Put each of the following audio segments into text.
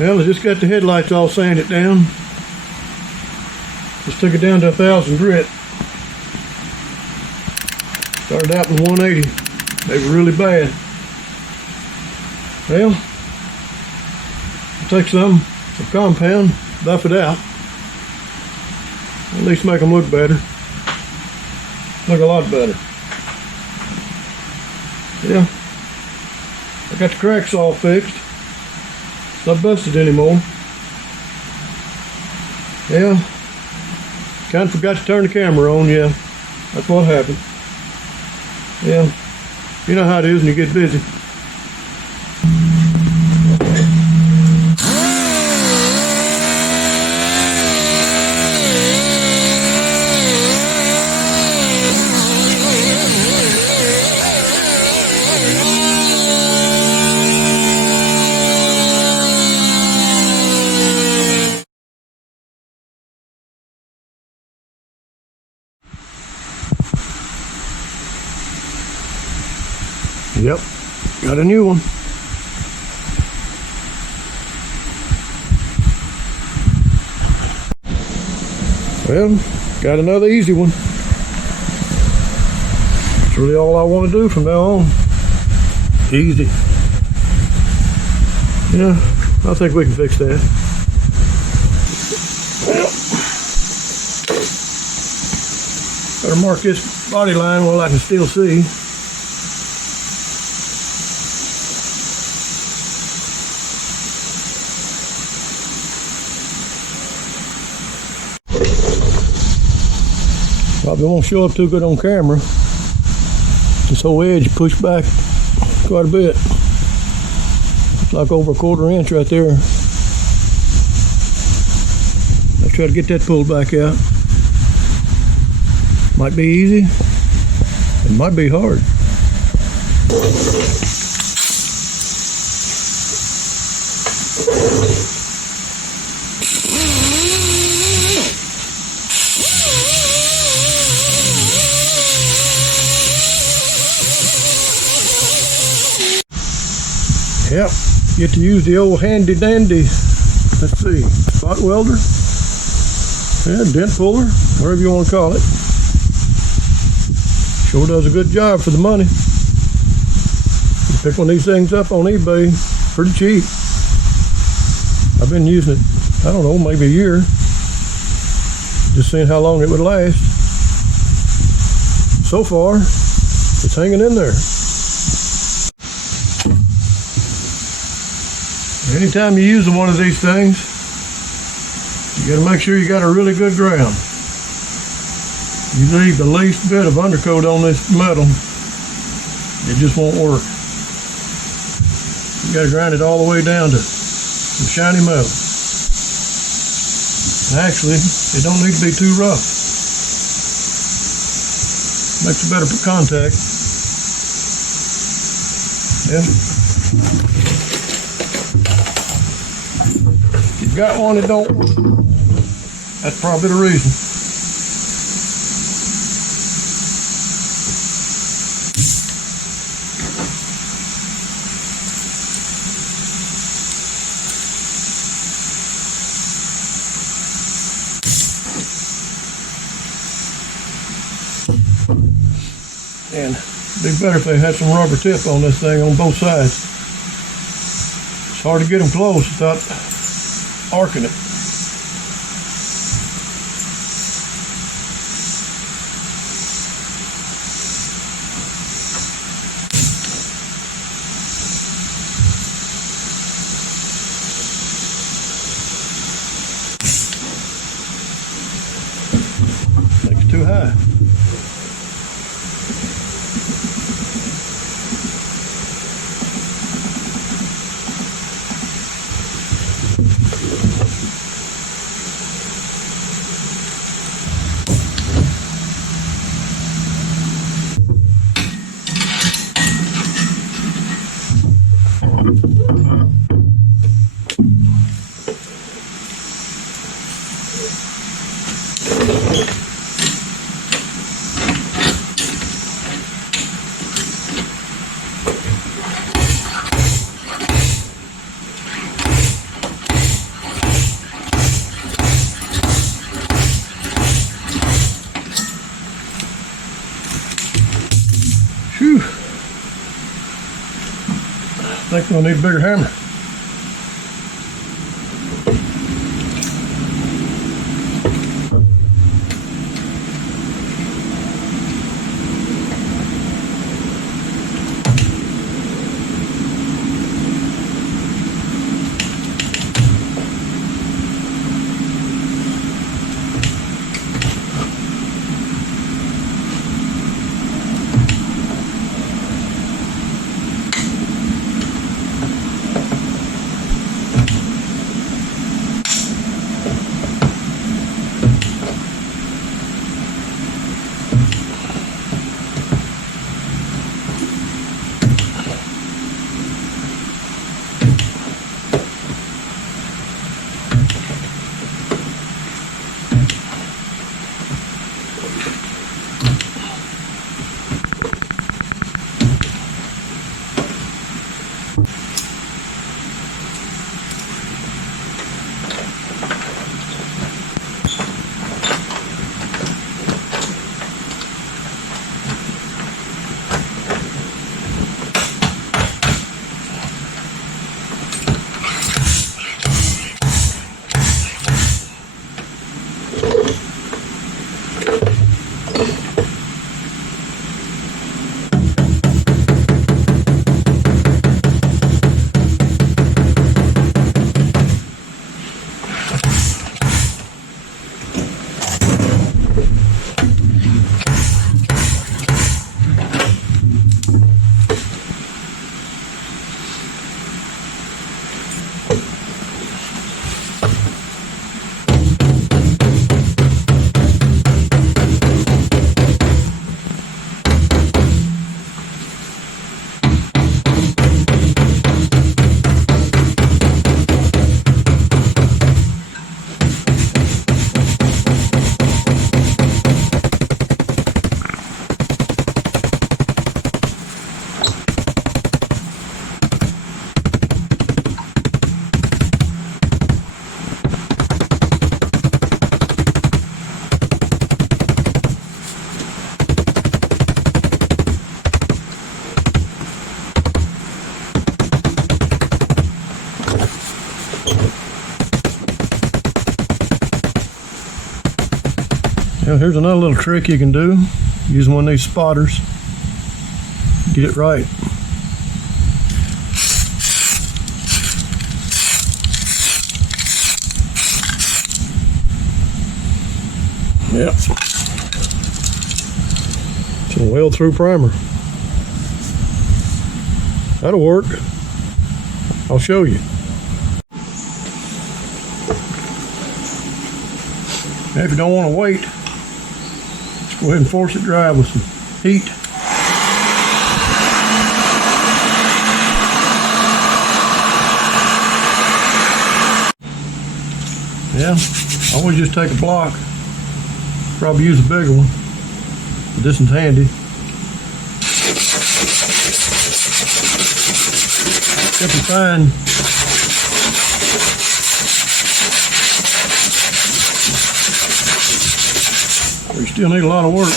Well, I just got the headlights all sanded down. Just took it down to 1,000 grit. Started out with 180. They were really bad. Well, take some compound, buff it out. At least make them look better. Look a lot better. Yeah. I got the cracks all fixed. It's not busted anymore. Yeah. Kind of forgot to turn the camera on, yeah. That's what happened. Yeah. You know how it is when you get busy. Yep, got a new one. Well, got another easy one. That's really all I want to do from now on. Easy. Yeah, I think we can fix that. Well, better mark this body line while I can still see. Probably won't show up too good on camera. This whole edge pushed back quite a bit. It's like over a 1/4 inch right there. Let's try to get that pulled back out. Might be easy. It might be hard. Yep, get to use the old handy dandy, let's see, spot welder, yeah, dent puller, whatever you want to call it. Sure does a good job for the money. You pick one of these things up on eBay, pretty cheap. I've been using it, I don't know, maybe a year. Just seeing how long it would last. So far, it's hanging in there. Anytime you're using one of these things, you got to make sure you got a really good ground. You leave the least bit of undercoat on this metal, it just won't work. You got to grind it all the way down to some shiny metal. And actually, it don't need to be too rough. Makes it better for contact. Yeah. Got one that don't work. That's probably the reason. And it'd be better if they had some rubber tip on this thing on both sides. It's hard to get them closed without arcing it. Makes it too high. think we'll need a bigger hammer. Now here's another little trick you can do using one of these spotters. Get it right. Yep. It's a well through primer. That'll work. I'll show you. Now if you don't want to wait, just go ahead and force it dry with some heat. Yeah, I always just take a block. Probably use a bigger one, but this one's handy. If you find you still need a lot of work.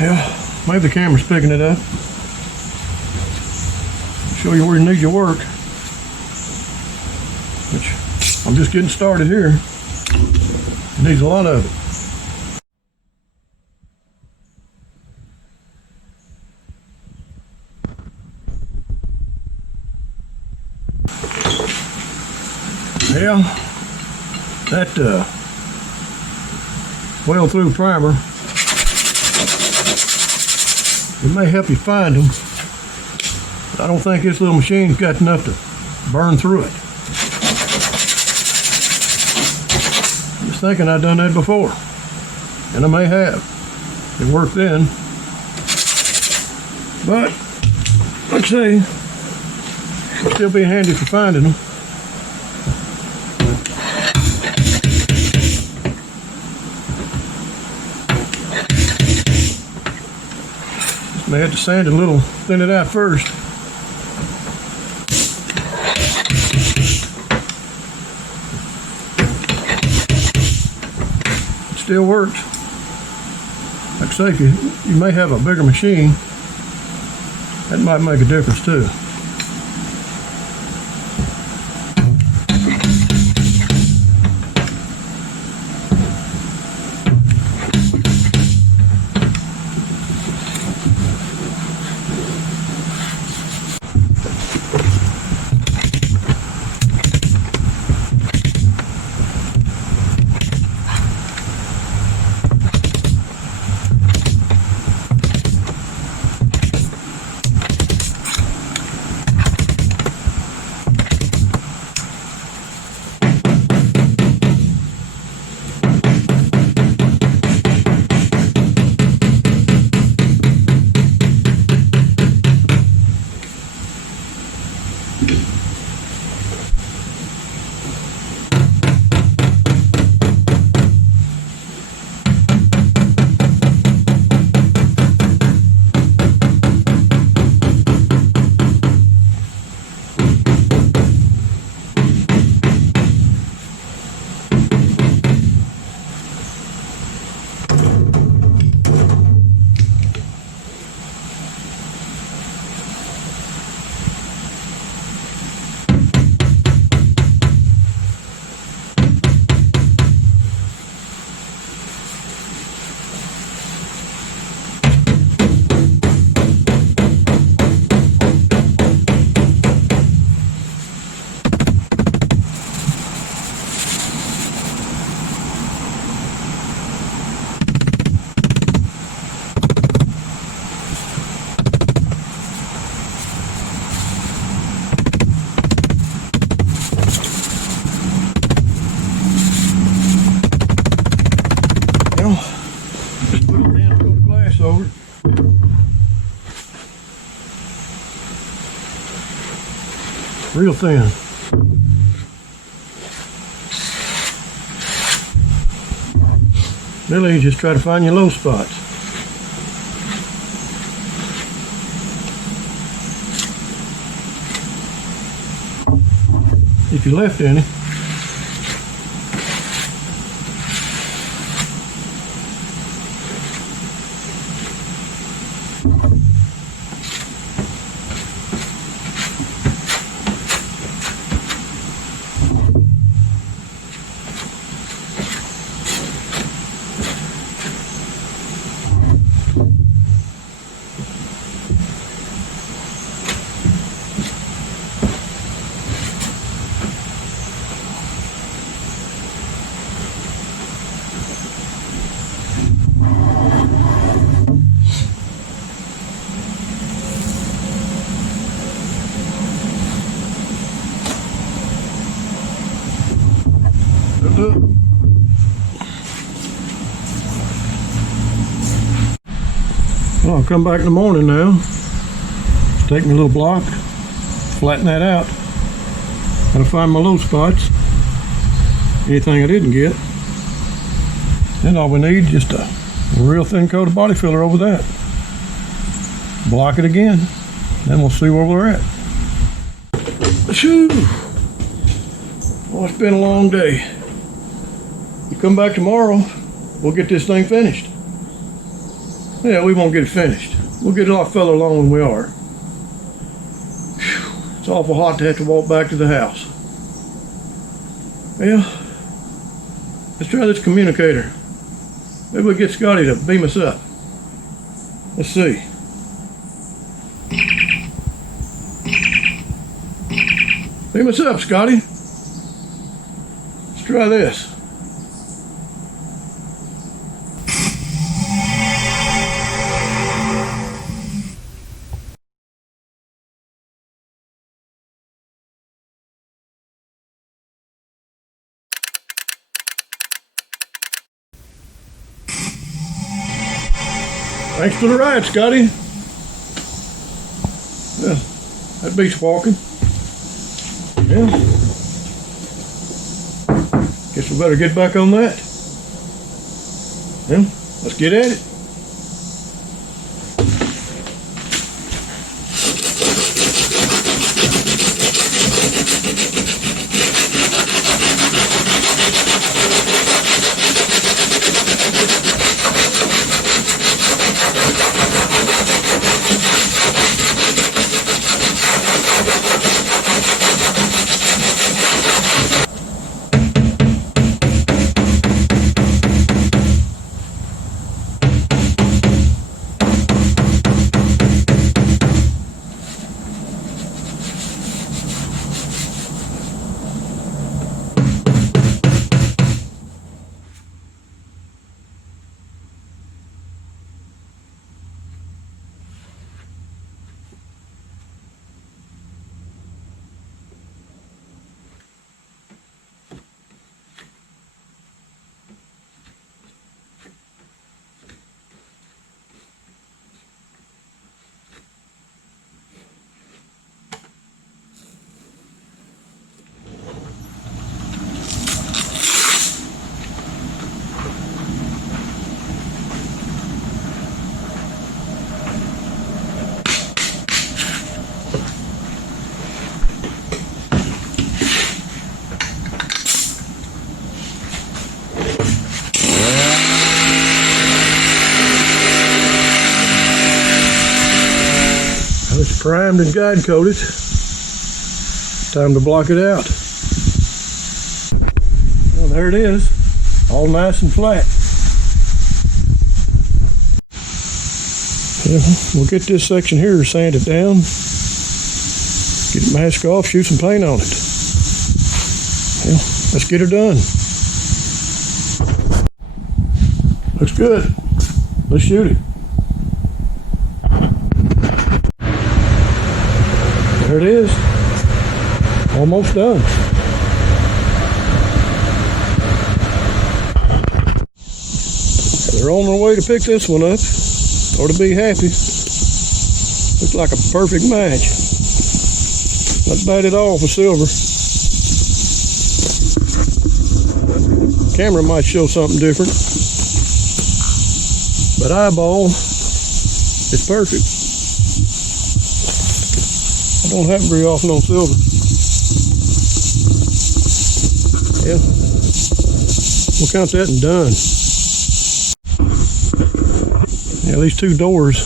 Yeah, maybe the camera's picking it up. Show you where you need your work. Which I'm just getting started here. It needs a lot of it. Yeah, that well through primer, it may help you find them, but I don't think this little machine's got enough to burn through it. I was thinking I'd done that before, and I may have. It worked then, but let's see, it'll still be handy for finding them. May have to sand it a little, thin it out first. still works. Like I say, if you may have a bigger machine, that might make a difference too. Just put a thin coat of glass over it. Real thin. Really, you just try to find your low spots. If you left any. Well, I'll come back in the morning now. Just take my little block, flatten that out. Gotta find my low spots. Anything I didn't get. Then all we need is just a real thin coat of body filler over that. Block it again. Then we'll see where we're at. Shoo! Well, it's been a long day. You come back tomorrow, we'll get this thing finished. Yeah, we won't get it finished. We'll get it a lot further along than we are. Whew, it's awful hot to have to walk back to the house. Well, let's try this communicator. Maybe we'll get Scotty to beam us up. Let's see. Beam us up, Scotty. Let's try this. Thanks for the ride, Scotty. Yeah, that beats walking. Yeah. Guess we better get back on that. Yeah, let's get at it. primed and guide coated. Time to block it out. Well, there it is, all nice and flat. Yeah, we'll get this section here sanded down, get it masked off, shoot some paint on it. Yeah, let's get her done. Looks good. Let's shoot it. There it is. Almost done. They're on their way to pick this one up, or to be happy. Looks like a perfect match. Not bad at all for silver. Camera might show something different, but eyeball, it's perfect. I don't have very often on silver. Yeah, we'll count that and done. Yeah, these two doors,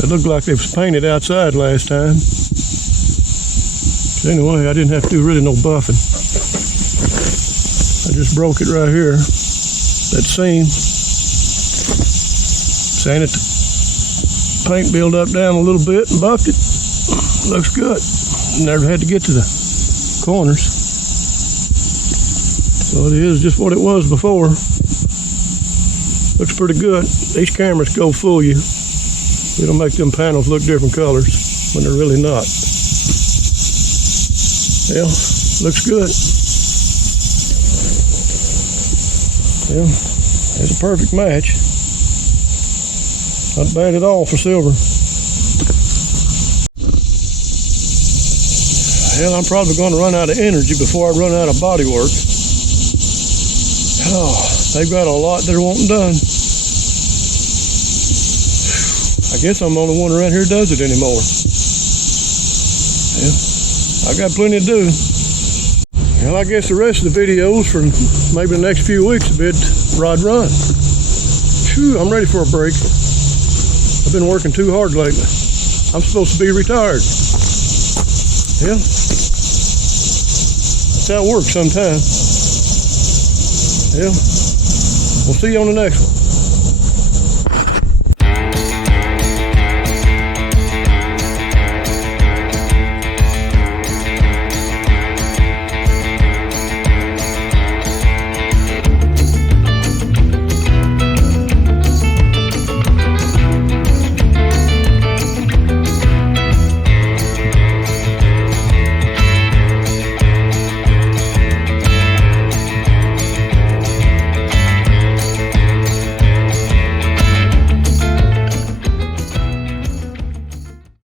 they look like they was painted outside last time. So anyway, I didn't have to do really no buffing. I just broke it right here, that seam. Sanded the paint build up down a little bit and buffed it. Looks good. Never had to get to the corners. So it is just what it was before. Looks pretty good. These cameras go fool you. It'll make them panels look different colors when they're really not. Yeah, looks good. Yeah, it's a perfect match. Not bad at all for silver. Hell, I'm probably going to run out of energy before I run out of body work. Oh, they've got a lot they're wanting done. I guess I'm the only one around here who does it anymore. Yeah, I got plenty to do. Well, I guess the rest of the videos for maybe the next few weeks will be rod run. Phew, I'm ready for a break. I've been working too hard lately. I'm supposed to be retired. Yeah, that's how it works sometimes. Yeah, we'll see you on the next one.